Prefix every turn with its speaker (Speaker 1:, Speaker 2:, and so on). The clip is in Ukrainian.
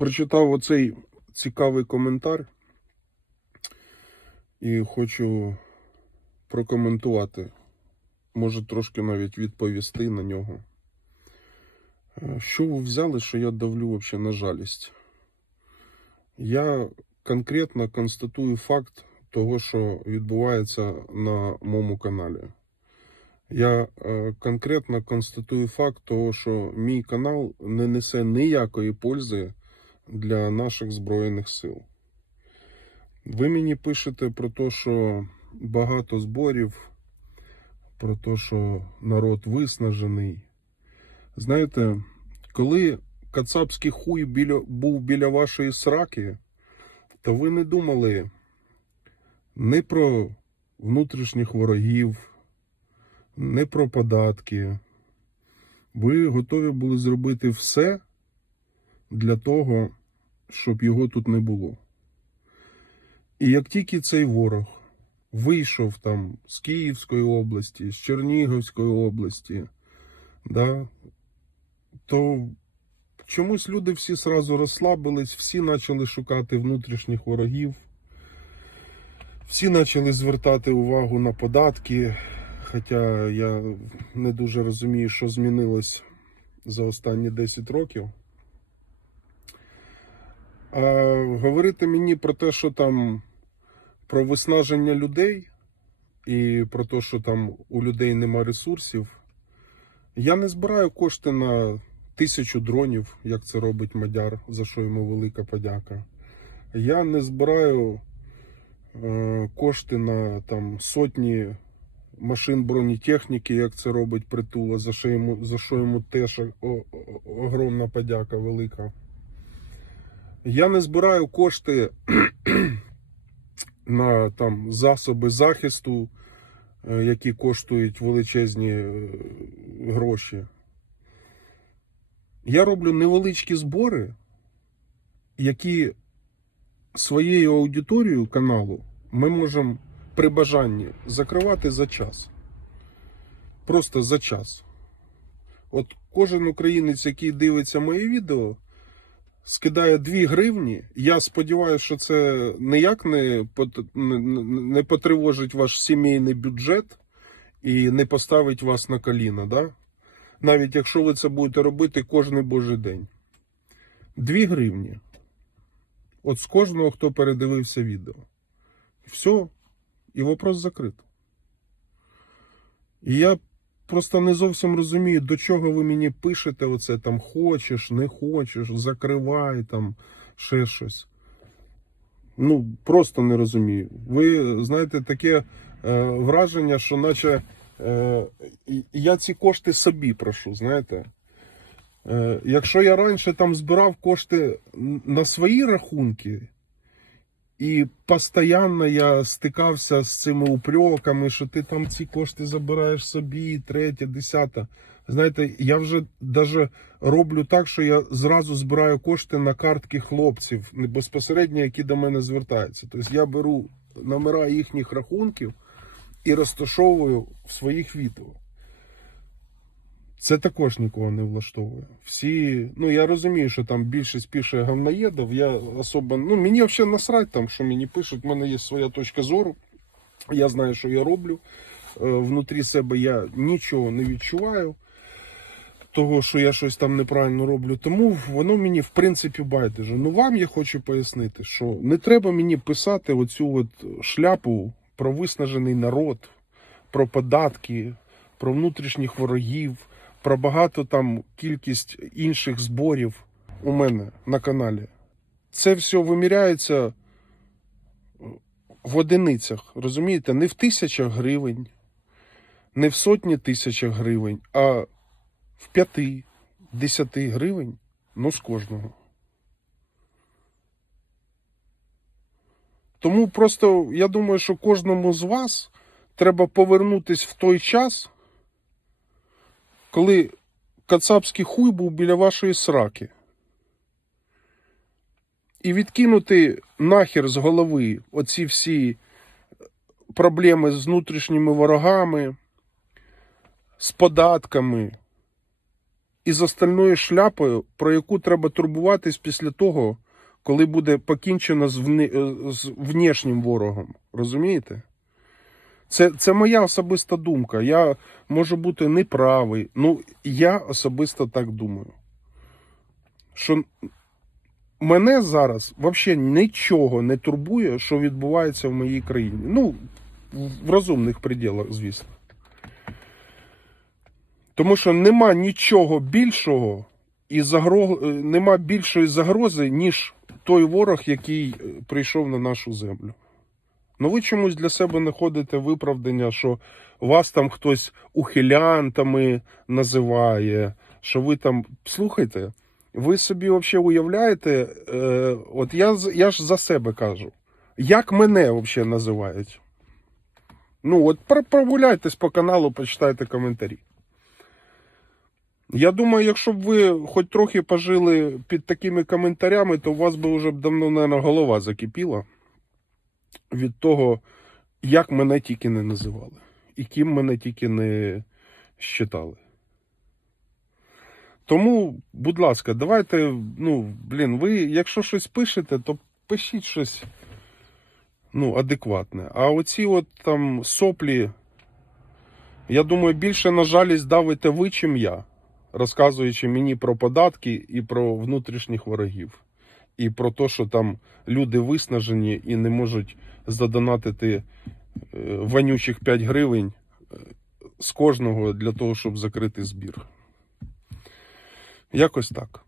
Speaker 1: прочитав оцей цікавий коментар і хочу прокоментувати, може трошки навіть відповісти на нього. Е, Що ви взяли, що я давлю взагалі на жалість? Я конкретно констатую факт того, що відбувається на моєму каналі. Я е, конкретно констатую факт того, що мій канал не несе ніякої пользи для наших Збройних сил. Ви мені пишете про те, що багато зборів, про те, що народ виснажений. Знаєте, коли кацапський хуй біля, був біля вашої сраки, то ви не думали не про внутрішніх ворогів, не про податки. Ви готові були зробити все для того, щоб його тут не було. І як тільки цей ворог вийшов там з Київської області, з Чернігівської області, да, то чомусь люди всі сразу розслабились, всі почали шукати внутрішніх ворогів, всі почали звертати увагу на податки. Хоча я не дуже розумію, що змінилось за останні 10 років. А говорити мені про те, що там про виснаження людей і про те, що там у людей нема ресурсів. Я не збираю кошти на тисячу дронів, як це робить Мадяр, за що йому велика подяка. Я не збираю е, кошти на там сотні машин бронетехніки, як це робить притула, за що йому, за що йому теж о- о- огромна подяка велика. Я не збираю кошти на там засоби захисту, е, які коштують величезні е, гроші. Я роблю невеличкі збори, які своєю аудиторією каналу ми можемо при бажанні закривати за час. Просто за час. От кожен українець, який дивиться моє відео, скидає 2 гривні. Я сподіваюся, що це ніяк не, не потривожить ваш сімейний бюджет і не поставить вас на коліна. Да? Навіть якщо ви це будете робити кожен божий день. 2 гривні. От з кожного, хто передивився відео. Все. І вопрос закрито. І я просто не зовсім розумію, до чого ви мені пишете оце там хочеш, не хочеш, закривай там ще щось. Ну, просто не розумію. Ви знаєте, таке е, враження, що наче е, я ці кошти собі прошу, знаєте. Е, якщо я раніше там збирав кошти на свої рахунки, і постійно я стикався з цими упреками, що ти там ці кошти забираєш собі, третє, десяте. Знаєте, я вже даже роблю так, що я зразу збираю кошти на картки хлопців, безпосередньо, які до мене звертаються. Тобто я беру номера їхніх рахунків і розташовую в своїх відео. Це також нікого не влаштовує. Всі, ну я розумію, що там більшість пише говноєдов. Я особо, ну мені взагалі насрать там, що мені пишуть. У мене є своя точка зору. Я знаю, що я роблю. Е, Внутрі себе я нічого не відчуваю. Того, що я щось там неправильно роблю, тому воно мені в принципі байдуже. Ну вам я хочу пояснити, що не треба мені писати оцю от шляпу про виснажений народ, про податки, про внутрішніх ворогів, про багато там кількість інших зборів у мене на каналі. Це все виміряється в одиницях, розумієте, не в тисячах гривень, не в сотні тисячах гривень, а в п'яти, десяти гривень, ну з кожного. Тому просто я думаю, що кожному з вас треба повернутись в той час, коли кацапський хуй був біля вашої сраки. І відкинути нахер з голови оці всі проблеми з внутрішніми ворогами, з податками, із остальною шляпою, про яку треба турбуватись після того, коли буде покінчено з, вни... з внешнім ворогом. Розумієте? Це, це моя особиста думка. Я можу бути неправий. Ну, я особисто так думаю. Що мене зараз взагалі нічого не турбує, що відбувається в моїй країні. Ну, в розумних пределах, звісно. Тому що нема нічого більшого і загро... е, нема більшої загрози, ніж той ворог, який е, прийшов на нашу землю. Ну ви чомусь для себе знаходите виправдання, що вас там хтось ухилянтами називає, що ви там. Слухайте, ви собі взагалі уявляєте, е, от я, я ж за себе кажу, як мене взагалі називають? Ну, от прогуляйтесь по каналу, почитайте коментарі. Я думаю, якщо б ви хоч трохи пожили під такими коментарями, то у вас би вже давно, мабуть, голова закипіла від того, як мене тільки не називали, і ким мене тільки не считали. Тому, будь ласка, давайте, ну, блін, ви, якщо щось пишете, то пишіть щось ну, адекватне. А оці от там соплі, я думаю, більше на жалість давите ви, чим я, розказуючи мені про податки і про внутрішніх ворогів. І про те, що там люди виснажені і не можуть задонатити е, вонючих 5 гривень е, з кожного для того, щоб закрити збір. Якось так.